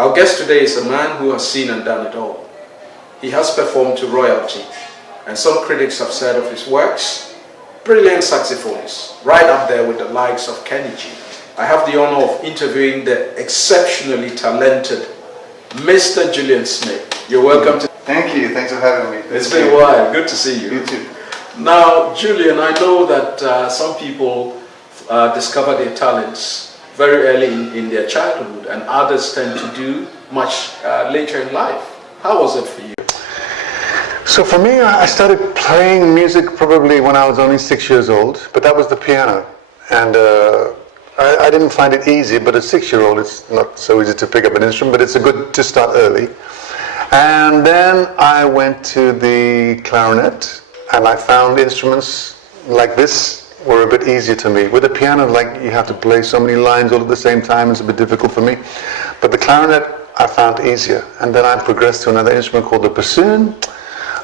Our guest today is a man who has seen and done it all. He has performed to royalty, and some critics have said of his works, brilliant saxophonist, right up there with the likes of Kenny G. I have the honor of interviewing the exceptionally talented Mr. Julian Smith. You're welcome to... Thank you. Thanks for having me. It's been a while. Good to see you. You too. Now, Julian, I know that some people discover their talents very early in their childhood, and others tend to do much later in life. How was it for you? So for me, I started playing music probably when I was only 6 years old, but that was the piano. And I didn't find it easy, but at 6-year-old it's not so easy to pick up an instrument, but it's good to start early. And then I went to the clarinet, and I found instruments like this were a bit easier to me. With the piano, like, you have to play so many lines all at the same time, it's a bit difficult for me. But the clarinet I found easier. And then I progressed to another instrument called the bassoon.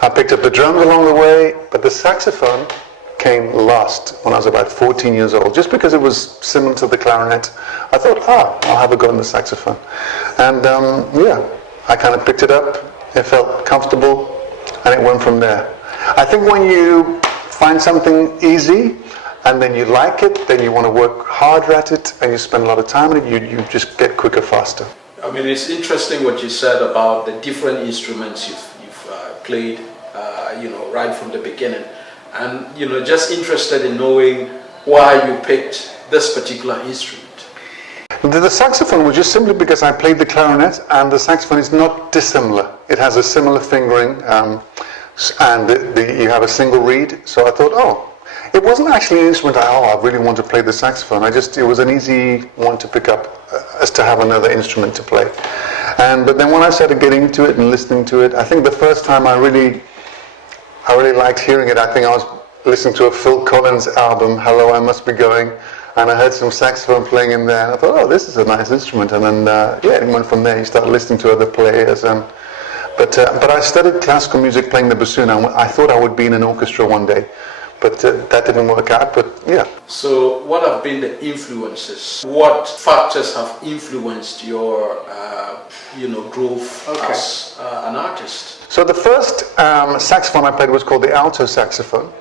I picked up the drums along the way, but the saxophone came last when I was about 14 years old. Just because it was similar to the clarinet, I thought, I'll have a go in the saxophone. And I kind of picked it up, it felt comfortable, and it went from there. I think when you find something easy, and then you like it, then you want to work harder at it, and you spend a lot of time on it, you just get quicker, faster. I mean, it's interesting what you said about the different instruments you've played, right from the beginning. And, just interested in knowing why you picked this particular instrument. The saxophone was just simply because I played the clarinet, and the saxophone is not dissimilar. It has a similar fingering, and you have a single reed. So I thought, it wasn't actually an instrument I really want to play the saxophone. It was an easy one to pick up as to have another instrument to play. But then when I started getting into it and listening to it, I think the first time I really liked hearing it, I think I was listening to a Phil Collins album, Hello, I Must Be Going, and I heard some saxophone playing in there, and I thought, this is a nice instrument. And then, it went from there. You start listening to other players. But I studied classical music playing the bassoon. I thought I would be in an orchestra one day, but that didn't work out. But yeah. So what have been the influences? What factors have influenced your, growth as an artist? So the first saxophone I played was called the alto saxophone,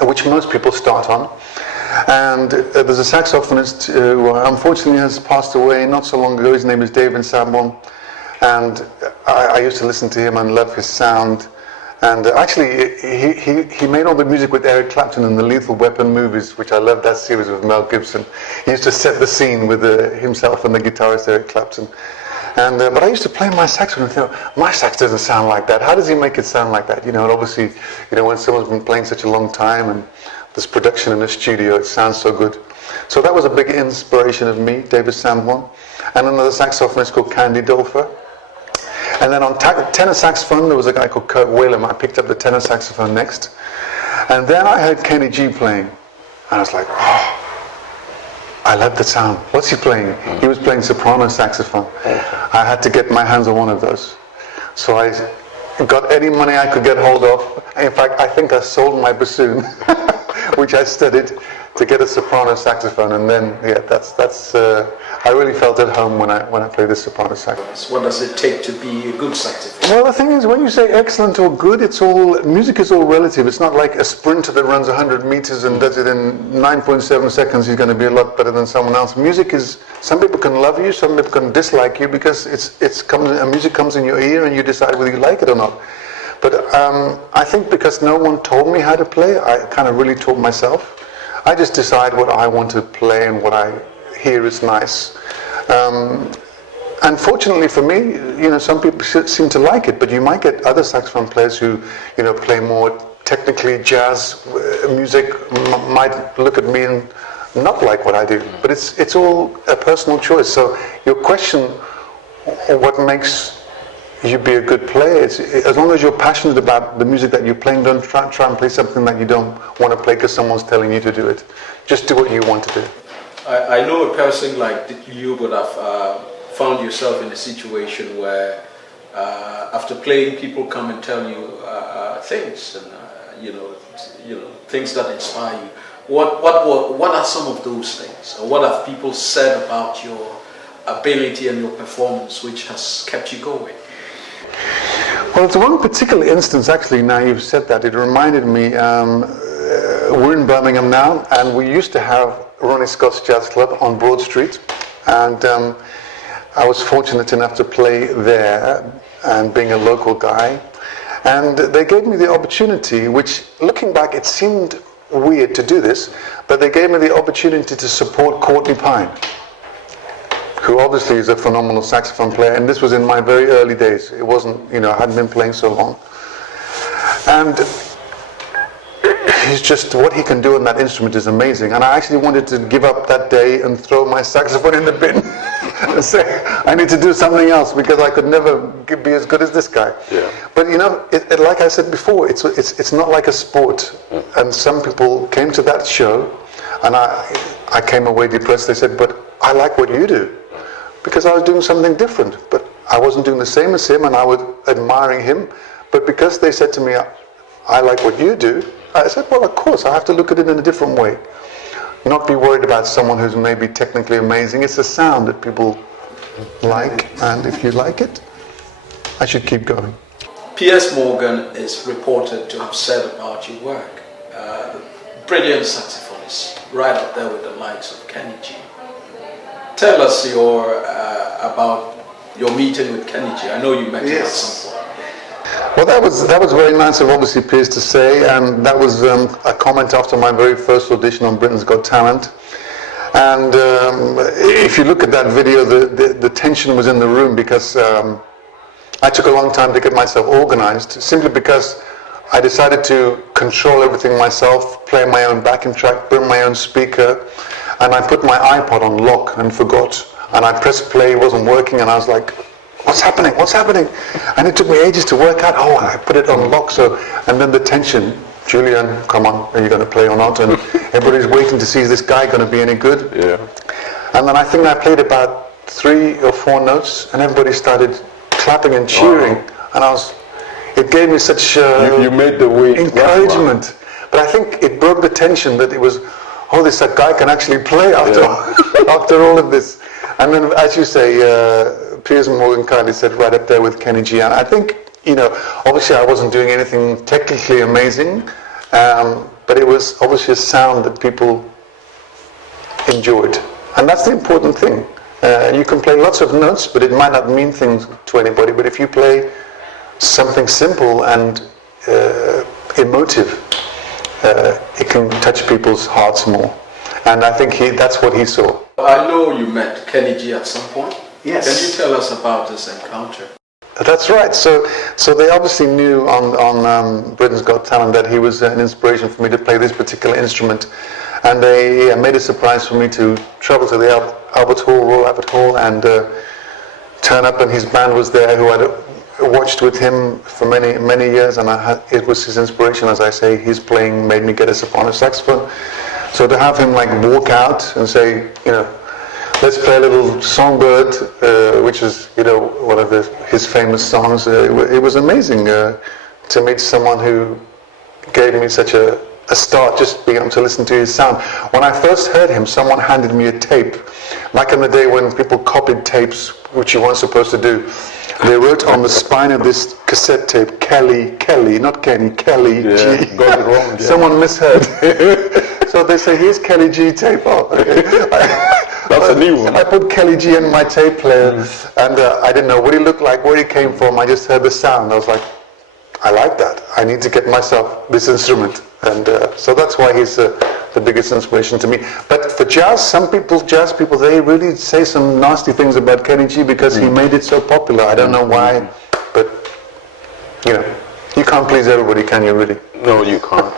which most people start on. And there's a saxophonist who unfortunately has passed away not so long ago. His name is David Sanborn, and I used to listen to him and love his sound. And actually, he made all the music with Eric Clapton in the Lethal Weapon movies, which I love that series with Mel Gibson. He used to set the scene with himself and the guitarist Eric Clapton. But I used to play my saxophone and think, my sax doesn't sound like that. How does he make it sound like that? And obviously, when someone's been playing such a long time and this production in the studio, it sounds so good. So that was a big inspiration of me, David Sanborn. And another saxophonist called Candy Dolfer. And then on tenor saxophone, there was a guy called Kurt Whalum. I picked up the tenor saxophone next. And then I heard Kenny G playing. And I was like, I love the sound. What's he playing? He was playing soprano saxophone. I had to get my hands on one of those. So I got any money I could get hold of. In fact, I think I sold my bassoon, which I studied, to get a soprano saxophone. And then, I really felt at home when I played the soprano saxophone. What does it take to be a good saxophone? Well, the thing is, when you say excellent or good, music is all relative. It's not like a sprinter that runs 100 meters and does it in 9.7 seconds. He's going to be a lot better than someone else. Music is, some people can love you, some people can dislike you, because music comes in your ear and you decide whether you like it or not. But I think because no one told me how to play, I kind of really taught myself. I just decide what I want to play and what I hear is nice. Unfortunately for me, some people seem to like it, but you might get other saxophone players who, play more technically jazz music, might look at me and not like what I do. But it's all a personal choice. So your question, what makes you be a good player, as long as you're passionate about the music that you're playing, don't try and play something that you don't want to play because someone's telling you to do it. Just do what you want to do. I know a person like you would have found yourself in a situation where after playing, people come and tell you things, and things that inspire you. What are some of those things, or what have people said about your ability and your performance which has kept you going? Well, it's one particular instance, actually, now you've said that, it reminded me, we're in Birmingham now, and we used to have Ronnie Scott's Jazz Club on Broad Street, and I was fortunate enough to play there, and being a local guy, and they gave me the opportunity, which, looking back, it seemed weird to do this, but they gave me the opportunity to support Courtney Pine, who obviously is a phenomenal saxophone player, and this was in my very early days. It wasn't, I hadn't been playing so long. And he's just, what he can do on that instrument is amazing. And I actually wanted to give up that day and throw my saxophone in the bin and say, I need to do something else because I could never be as good as this guy. Yeah. But like I said before, it's not like a sport. And some people came to that show, and I came away depressed. They said, but I like what you do. Because I was doing something different, but I wasn't doing the same as him, and I was admiring him. But because they said to me, I like what you do, I said, well, of course, I have to look at it in a different way. Not be worried about someone who's maybe technically amazing. It's a sound that people like, and if you like it, I should keep going. Piers Morgan is reported to have said about your work, brilliant saxophonist, right up there with the likes of Kenny G. Tell us about your meeting with Kenny G. I know you met him at some point. Well, that was very nice of obviously Piers to say, and that was a comment after my very first audition on Britain's Got Talent. And if you look at that video, the tension was in the room because I took a long time to get myself organized, simply because I decided to control everything myself, play my own backing track, bring my own speaker, and I put my iPod on lock and forgot. And I pressed play, it wasn't working, and I was like, what's happening? What's happening? And it took me ages to work out, I put it on lock. And then the tension, Julian, come on, are you going to play or not? And everybody's waiting to see, is this guy going to be any good? Yeah. And then I think I played about 3 or 4 notes, and everybody started clapping and cheering. And it gave me such you made the week encouragement. But I think it broke the tension that it was, this guy can actually play after all of this. And then, as you say, Piers Morgan kindly said right up there with Kenny G. And I think, obviously I wasn't doing anything technically amazing, but it was obviously a sound that people enjoyed. And that's the important thing. You can play lots of notes, but it might not mean things to anybody. But if you play something simple and emotive, it can touch people's hearts more. And I think that's what he saw. I know you met Kenny G at some point. Yes. Can you tell us about this encounter? That's right. So they obviously knew on Britain's Got Talent that he was an inspiration for me to play this particular instrument. And they made a surprise for me to travel to the Royal Albert Hall, and turn up, and his band was there, who I'd watched with him for many, many years, and it was his inspiration, as I say. His playing made me get a soprano saxophone. So to have him walk out and say, let's play a little Songbird, which is, one of his famous songs. It was amazing to meet someone who gave me such a start, just being able to listen to his sound. When I first heard him, someone handed me a tape. Back in the day when people copied tapes, which you weren't supposed to do, they wrote on the spine of this cassette tape, Kelly, not Kenny, Kelly G. Got it wrong. Yeah. Someone misheard. So they say, here's Kelly G tape. That's a new one. I put Kelly G in my tape player, and I didn't know what he looked like, where he came from. I just heard the sound. I was like, I like that. I need to get myself this instrument. And so that's why he's the biggest inspiration to me. But for jazz people, they really say some nasty things about Kenny G because he made it so popular. I don't know why, but you can't please everybody, can you, really? No, you can't.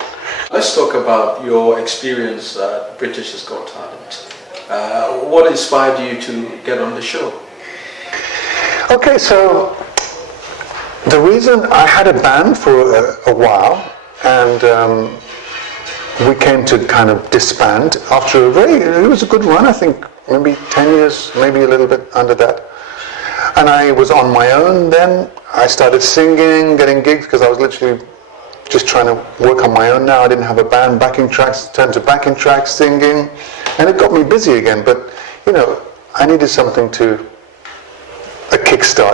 Let's talk about your experience at Britain's Got Talent. What inspired you to get on the show? Okay, so the reason I had a band for a while, and we came to kind of disband after it was a good run, I think, maybe 10 years, maybe a little bit under that. And I was on my own then. I started singing, getting gigs, because I was literally just trying to work on my own now. I didn't have a band, backing tracks, turned to backing tracks, singing, and it got me busy again. But, I needed something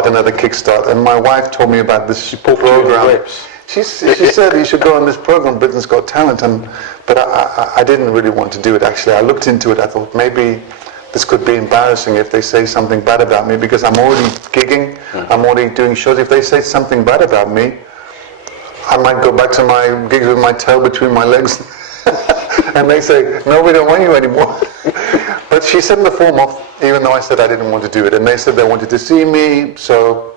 another kickstart, and my wife told me about this program. She said you should go on this program, Britain's Got Talent, but I didn't really want to do it actually. I looked into it, I thought maybe this could be embarrassing if they say something bad about me, because I'm already gigging, I'm already doing shows. If they say something bad about me, I might go back to my gigs with my tail between my legs and they say, no, we don't want you anymore. But she sent the form off, even though I said I didn't want to do it, and they said they wanted to see me, so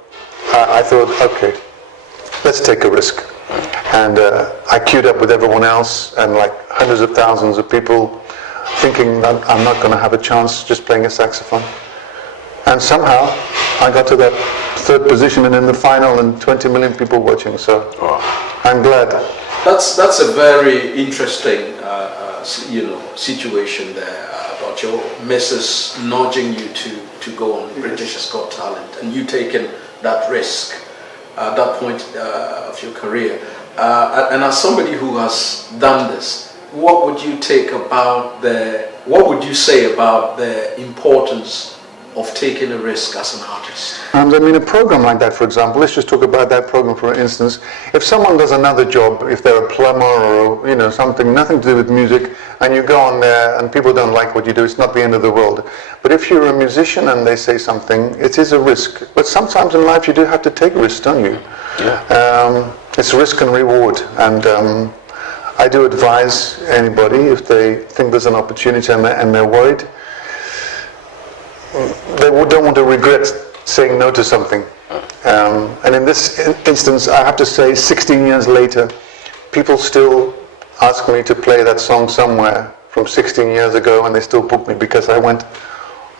I thought, okay, let's take a risk. And I queued up with everyone else, and like hundreds of thousands of people, thinking that I'm not going to have a chance just playing a saxophone. And somehow I got to that third position and in the final, and 20 million people watching, so I'm glad. That's a very interesting situation there, about your missus nudging you to go on British Got Talent, and you taking that risk at that point of your career. And as somebody who has done this, what would you say about the importance of taking a risk as an artist? I mean, a program like that, for example, let's just talk about that program for instance. If someone does another job, if they're a plumber or something, nothing to do with music, and you go on there and people don't like what you do, it's not the end of the world. But if you're a musician and they say something, it is a risk. But sometimes in life you do have to take risks, don't you? Yeah. It's risk and reward, and I do advise anybody, if they think there's an opportunity and they're worried, they don't want to regret saying no to something. And in this instance, I have to say, 16 years later, people still ask me to play that song somewhere from 16 years ago, and they still book me because I went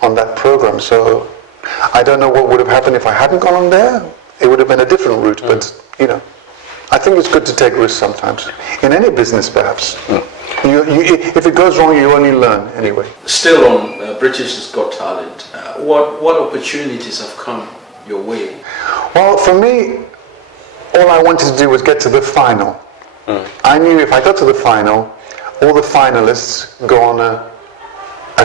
on that program. So I don't know what would have happened if I hadn't gone on there. It would have been a different route, but I think it's good to take risks sometimes. In any business, perhaps. If it goes wrong, you only learn anyway. Still on British Got Talent, what opportunities have come your way? Well, for me, all I wanted to do was get to the final. I knew if I got to the final, all the finalists go on a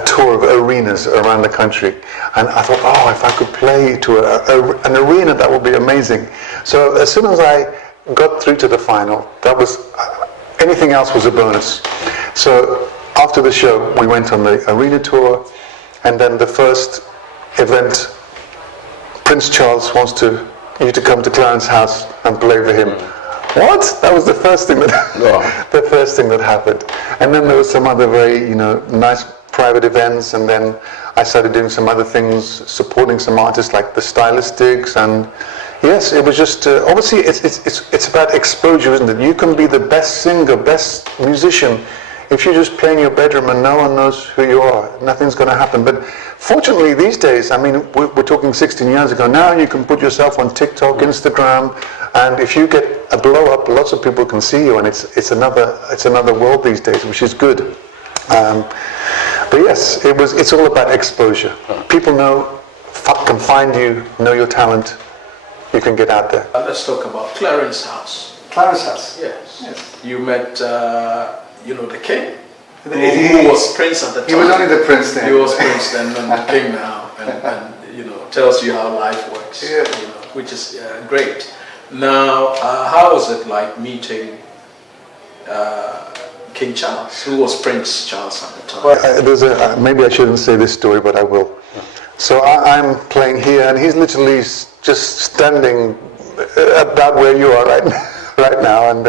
tour of arenas around the country. And I thought, if I could play to an arena, that would be amazing. So as soon as I got through to the final, that was... anything else was a bonus. So after the show, we went on the arena tour, and then the first event, Prince Charles wants you to come to Clarence House and play for him. What? That was the first thing that happened. And then there was some other very nice private events, and then I started doing some other things, supporting some artists like the Stylist Digs, and yes, it was just obviously it's about exposure, isn't it? You can be the best singer, best musician, if you just play in your bedroom and no one knows who you are. Nothing's going to happen. But fortunately, these days, I mean, we're talking 16 years ago. Now you can put yourself on TikTok, Instagram, and if you get a blow up, lots of people can see you, and it's another world these days, which is good. But yes, it's all about exposure. People can find you, know your talent. You can get out there. Let's talk about Clarence House. Clarence House. Yes. You met, the king. Who was prince at the time. He was only the prince then. He was prince then and the king now, and tells you how life works. Yeah. Which is great. Now, how was it like meeting King Charles, who was Prince Charles at the time? Well, maybe I shouldn't say this story, but I will. So I'm playing here, and he's literally just standing about where you are right now, and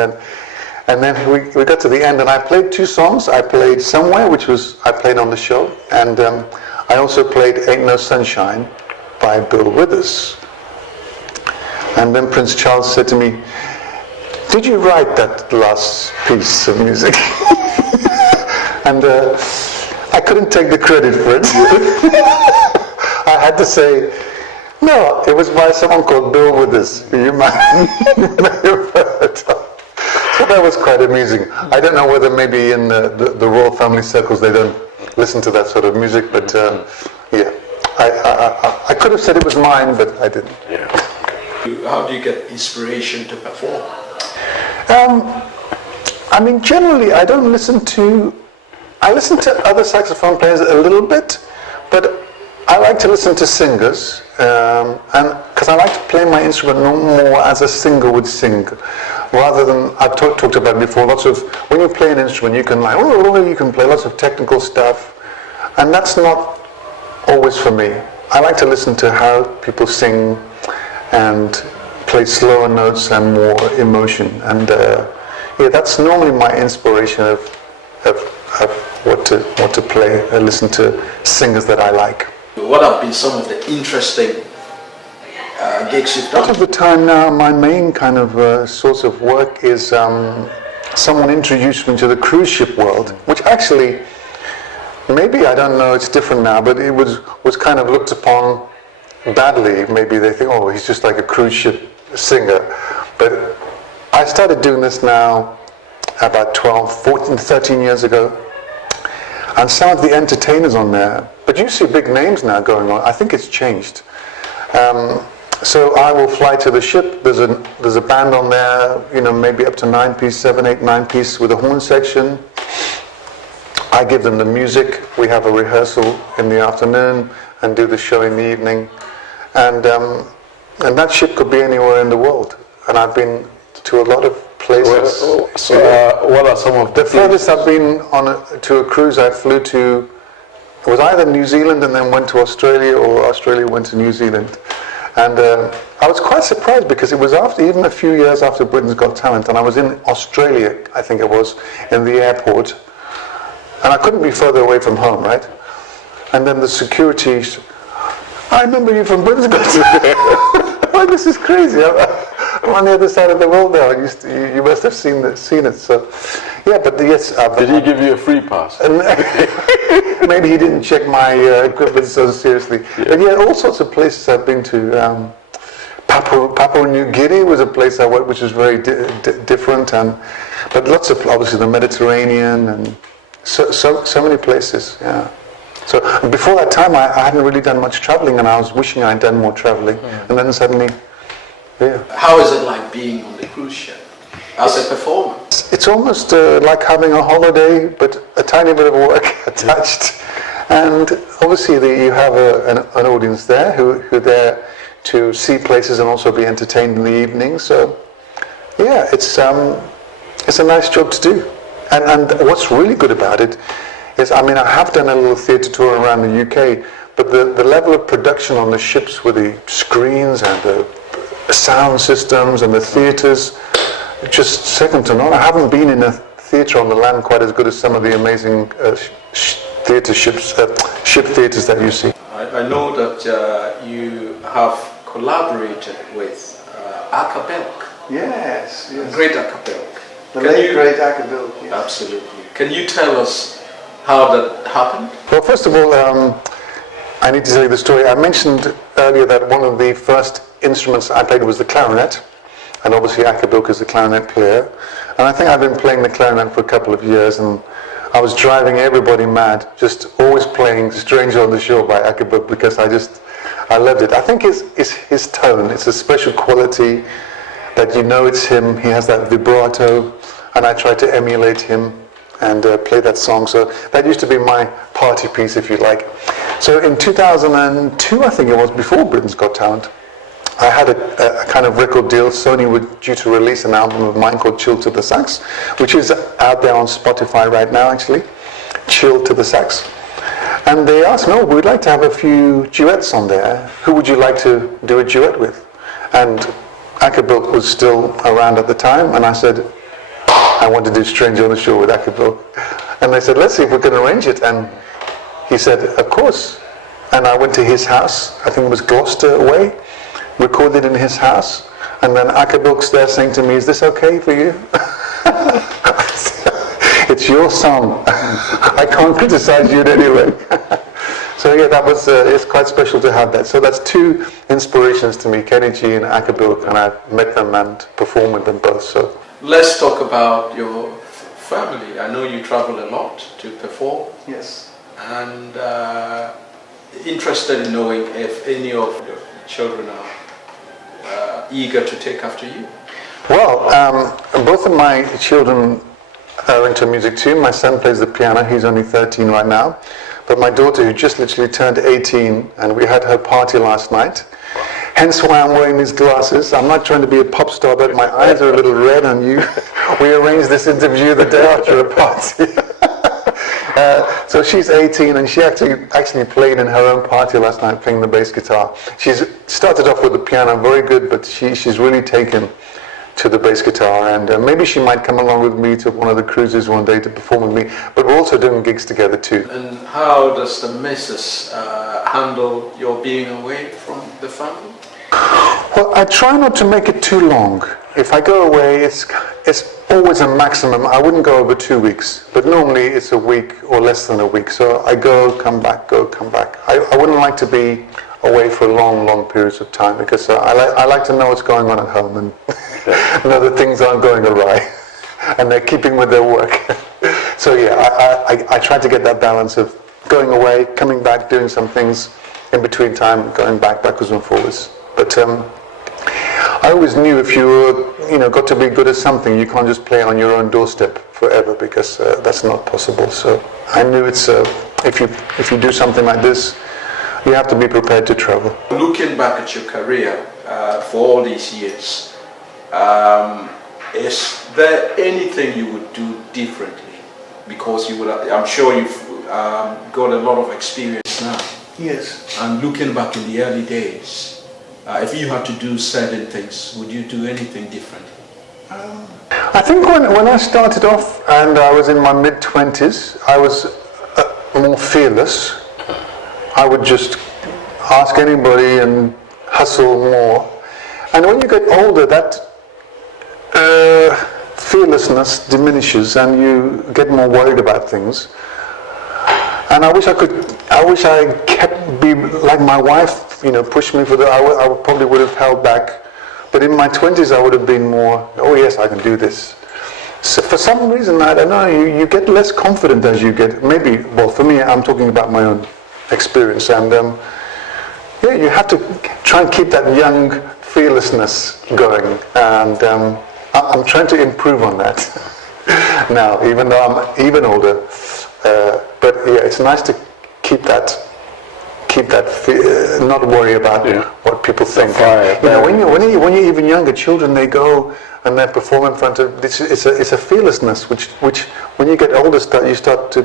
then we got to the end, and I played two songs. I played Somewhere, which I played on the show, and I also played Ain't No Sunshine by Bill Withers. And then Prince Charles said to me, "Did you write that last piece of music?" And I couldn't take the credit for it. I had to say, no, it was by someone called Bill Withers, who you might have heard of. So that was quite amusing. I don't know whether maybe in the royal family circles they don't listen to that sort of music, but yeah. I could have said it was mine, but I didn't. Yeah. How do you get inspiration to perform? I mean, generally, I listen to other saxophone players a little bit, but I like to listen to singers, and because I like to play my instrument no more as a singer would sing, rather than I've talked about before. Lots of when you play an instrument, you can you can play lots of technical stuff, and that's not always for me. I like to listen to how people sing and play slower notes and more emotion, and that's normally my inspiration of what to play. I listen to singers that I like. What have been some of the interesting gigs you've done? Most of the time now, my main kind of source of work is someone introduced me to the cruise ship world, which actually, maybe, I don't know, it's different now, but it was kind of looked upon badly. Maybe they think, oh, he's just like a cruise ship singer. But I started doing this now about 12, 14, 13 years ago. And some of the entertainers on there, but you see big names now going on. I think it's changed. So I will fly to the ship. There's a band on there, maybe up to 9-piece, 7, 8, 9-piece with a horn section. I give them the music. We have a rehearsal in the afternoon and do the show in the evening. And that ship could be anywhere in the world. And I've been to a lot of places. What are some of the furthest I've been to a cruise? I flew to, it was either New Zealand and then went to Australia, or Australia went to New Zealand. And I was quite surprised because it was even a few years after Britain's Got Talent, and I was in Australia, I think it was, in the airport, and I couldn't be further away from home, right? And then the security, I remember you from Britain's Got Talent. Like, this is crazy. I'm on the other side of the world now. You must have seen it. So, yeah, but yes. Did he give you a free pass? Maybe he didn't check my equipment so seriously. Yeah. But yeah, all sorts of places I've been to. Papua New Guinea was a place I went, which was very different, but lots of, obviously, the Mediterranean and so many places. Yeah. So before that time, I hadn't really done much traveling, and I was wishing I'd done more traveling, and then suddenly. Yeah. How is it like being on the cruise ship as a performer? It's almost like having a holiday, but a tiny bit of work attached. And obviously you have an audience there who are there to see places and also be entertained in the evening. So yeah, it's a nice job to do. And what's really good about it is, I have done a little theatre tour around the UK, but the level of production on the ships with the screens and the sound systems and the theatres, just second to none. I haven't been in a theatre on the land quite as good as some of the amazing ship theatres that you see. I know that you have collaborated with Acker Bilk. Yes. Great Acker Bilk. The late great Acker Bilk. Yes. Absolutely. Can you tell us how that happened? Well, first of all, I need to tell you the story. I mentioned earlier that one of the first instruments I played was the clarinet, and obviously Acker Bilk is the clarinet player. And I think I've been playing the clarinet for a couple of years, and I was driving everybody mad, just always playing Stranger on the Shore by Acker Bilk, because I loved it. I think it's his tone. It's a special quality that it's him. He has that vibrato, and I try to emulate him and play that song. So that used to be my party piece, if you like. So in 2002, I think it was, before Britain's Got Talent, I had a kind of record deal. Sony were due to release an album of mine called Chill to the Sax, which is out there on Spotify right now, actually. Chill to the Sax. And they asked me, we'd like to have a few duets on there. Who would you like to do a duet with? And Acker Bilk was still around at the time, and I said, I want to do Stranger on the Shore with Acker Bilk. And they said, let's see if we can arrange it. And he said, of course. And I went to his house, I think it was Gloucester way, recorded in his house, and then Acker Bilk's there saying to me, is this okay for you? It's your song. I can't criticize you in any way. So yeah, that was, it's quite special to have that. So that's two inspirations to me, Kenny G and Acker Bilk, and I've met them and performed with them both. So let's talk about your family. I know you travel a lot to perform. Yes. And interested in knowing if any of your children are eager to take after you. Well, both of my children are into music too. My son plays the piano. He's only 13 right now. But my daughter, who just literally turned 18, and we had her party last night. Hence why I'm wearing these glasses. I'm not trying to be a pop star, but my eyes are a little red on you. We arranged this interview the day after a party. So she's 18, and she actually played in her own party last night, playing the bass guitar. She's started off with the piano, very good, but she's really taken to the bass guitar, and maybe she might come along with me to one of the cruises one day to perform with me. But we're also doing gigs together too. And how does the missus handle your being away from the family? Well, I try not to make it too long. If I go away, it's always a maximum. I wouldn't go over 2 weeks, but normally it's a week or less than a week. So I go, come back, go, come back. I wouldn't like to be away for long periods of time, because I like to know what's going on at home and know that things aren't going awry and they're keeping with their work. So yeah, I try to get that balance of going away, coming back, doing some things in between time, going backwards and forwards. But I always knew if you got to be good at something, you can't just play on your own doorstep forever, because that's not possible. So I knew it's if you do something like this, you have to be prepared to travel. Looking back at your career for all these years, is there anything you would do differently? Because I'm sure you've got a lot of experience now. Yes. And looking back in the early days, if you had to do certain things, would you do anything differently? I think when I started off and I was in my mid-20s, I was more fearless. I would just ask anybody and hustle more. And when you get older, that fearlessness diminishes and you get more worried about things. And I wish I kept be like my wife, pushed me for that. I probably would have held back. But in my 20s, I would have been more, oh yes, I can do this. So for some reason, I don't know, you get less confident as you get, maybe, well, for me, I'm talking about my own experience. And yeah, you have to try and keep that young fearlessness going. And I'm trying to improve on that now, even though I'm even older. But yeah, it's nice to keep that not worry about what people think. When you're even younger, children, they go and they perform in front of. It's a fearlessness which when you get older, you start to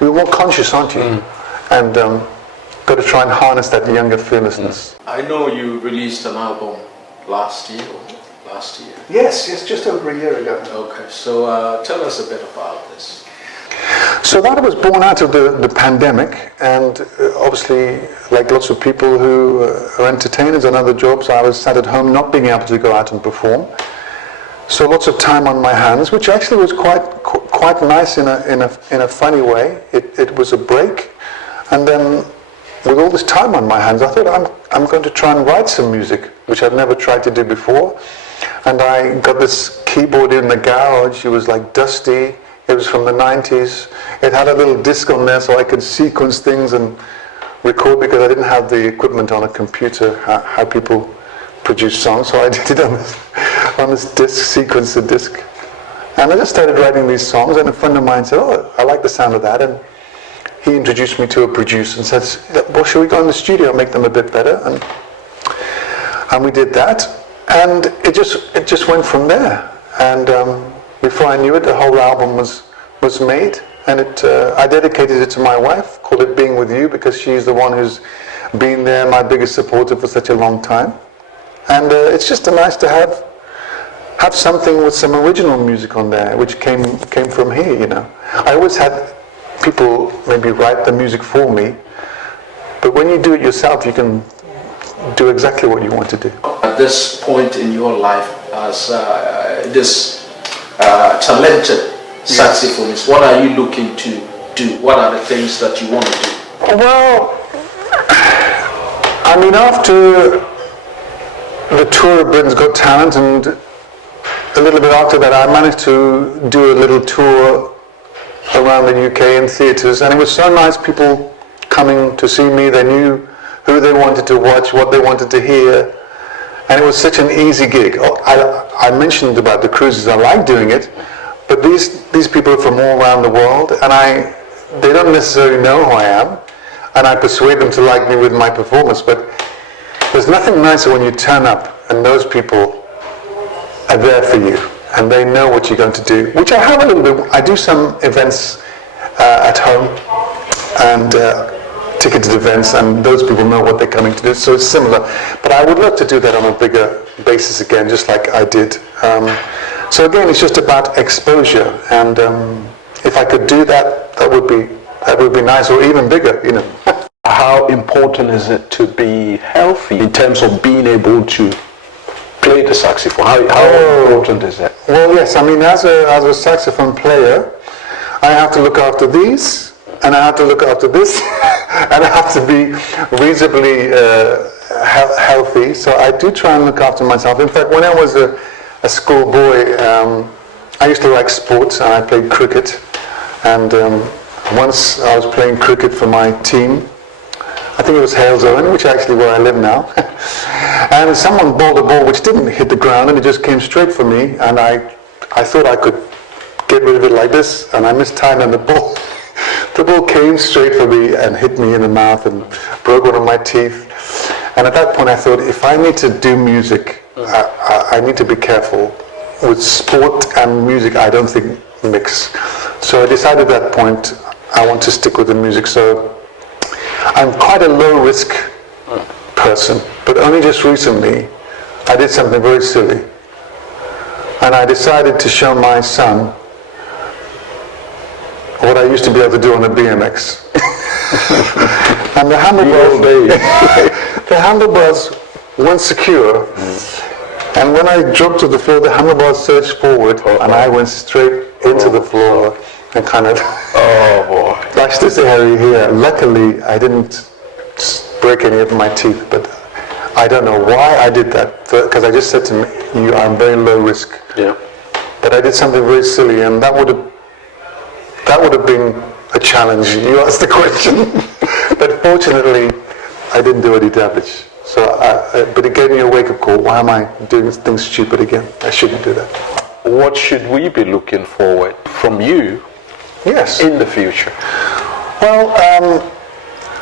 be more conscious, aren't you? And got to try and harness that younger fearlessness. I know you released an album last year. Yes, just over a year ago. Okay, so tell us a bit about this. So that was born out of the pandemic, and obviously, like lots of people who are entertainers and other jobs, I was sat at home not being able to go out and perform. So lots of time on my hands, which actually was quite nice in a funny way. It was a break, and then with all this time on my hands, I thought I'm going to try and write some music, which I'd never tried to do before. And I got this keyboard in the garage. It was like dusty. It was from the 90s. It had a little disc on there so I could sequence things and record, because I didn't have the equipment on a computer, how people produce songs. So I did it on this disc, sequence the disc. And I just started writing these songs, and a friend of mine said, oh, I like the sound of that. And he introduced me to a producer and said, well, shall we go in the studio and make them a bit better? And we did that. And it just went from there. And before I knew it, the whole album was made, and I dedicated it to my wife, called it Being With You, because she's the one who's been there, my biggest supporter for such a long time. And it's just nice to have something with some original music on there, which came from here, I always had people maybe write the music for me, but when you do it yourself, you can do exactly what you want to do. At this point in your life, as this talented saxophonist, what are you looking to do? What are the things that you want to do? Well, I mean, after the tour of Britain's Got Talent, and a little bit after that, I managed to do a little tour around the UK in theatres, and it was so nice, people coming to see me. They knew who they wanted to watch, what they wanted to hear, and it was such an easy gig. I mentioned about the cruises. I like doing it, but these people are from all around the world, and they don't necessarily know who I am, and I persuade them to like me with my performance. But there's nothing nicer when you turn up and those people are there for you and they know what you're going to do, which I have a little bit. I do some events at home and ticketed events, and those people know what they're coming to do, so it's similar. But I would love to do that on a bigger basis again, just like I did. So again, it's just about exposure, and if I could do that, that would be nice, or even bigger, you know. How important is it to be healthy in terms of being able to play the saxophone? How important is that? Well, yes. I mean, as a saxophone player, I have to look after these, and I have to look after this, and I have to be reasonably healthy. So I do try and look after myself. In fact, when I was a schoolboy, I used to like sports, and I played cricket. And once I was playing cricket for my team. I think it was Hales Owen, which is actually where I live now. And someone bowled a ball which didn't hit the ground, and it just came straight for me. And I thought I could get rid of it like this, and I missed time, and the ball came straight for me and hit me in the mouth and broke one of my teeth. And at that point I thought, if I need to do music, I need to be careful. With sport and music, I don't think mix. So I decided at that point I want to stick with the music. So I'm quite a low-risk person, but only just recently I did something very silly. And I decided to show my son what I used to be able to do on a BMX. And the handlebars weren't secure. And when I dropped to the floor, the handlebars surged forward, and I went straight into the floor and kind of bashed this area here. Luckily, I didn't break any of my teeth, but I don't know why I did that, because I just said to me, I'm very low risk. Yeah. But I did something very silly, and that would have been a challenge. You asked the question. But fortunately, I didn't do any damage. So, but it gave me a wake-up call. Why am I doing things stupid again? I shouldn't do that. What should we be looking forward from you? Yes. In the future? Well,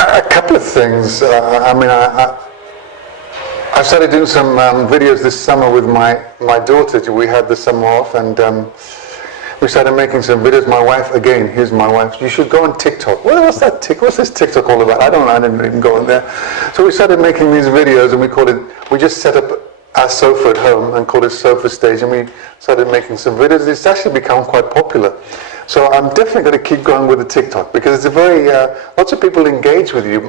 a couple of things. I started doing some videos this summer with my daughter. We had the summer off, and we started making some videos. My wife, again, here's my wife. You should go on TikTok. What's this TikTok all about? I didn't even go on there. So we started making these videos, and we just set up our sofa at home and called it Sofa Stage, and we started making some videos. It's actually become quite popular. So I'm definitely going to keep going with the TikTok, because it's a very, lots of people engage with you,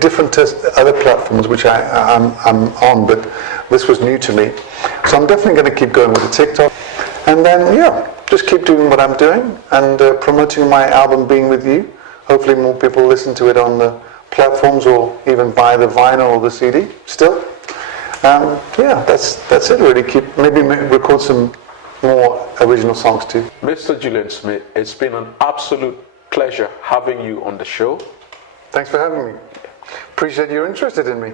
different other platforms which I'm on, but this was new to me. So I'm definitely going to keep going with the TikTok. And then, just keep doing what I'm doing and promoting my album, Being With You. Hopefully more people listen to it on the platforms, or even buy the vinyl or the CD still. That's it really. Maybe record some more original songs too. Mr. Julian Smith, it's been an absolute pleasure having you on the show. Thanks for having me. Appreciate you're interested in me.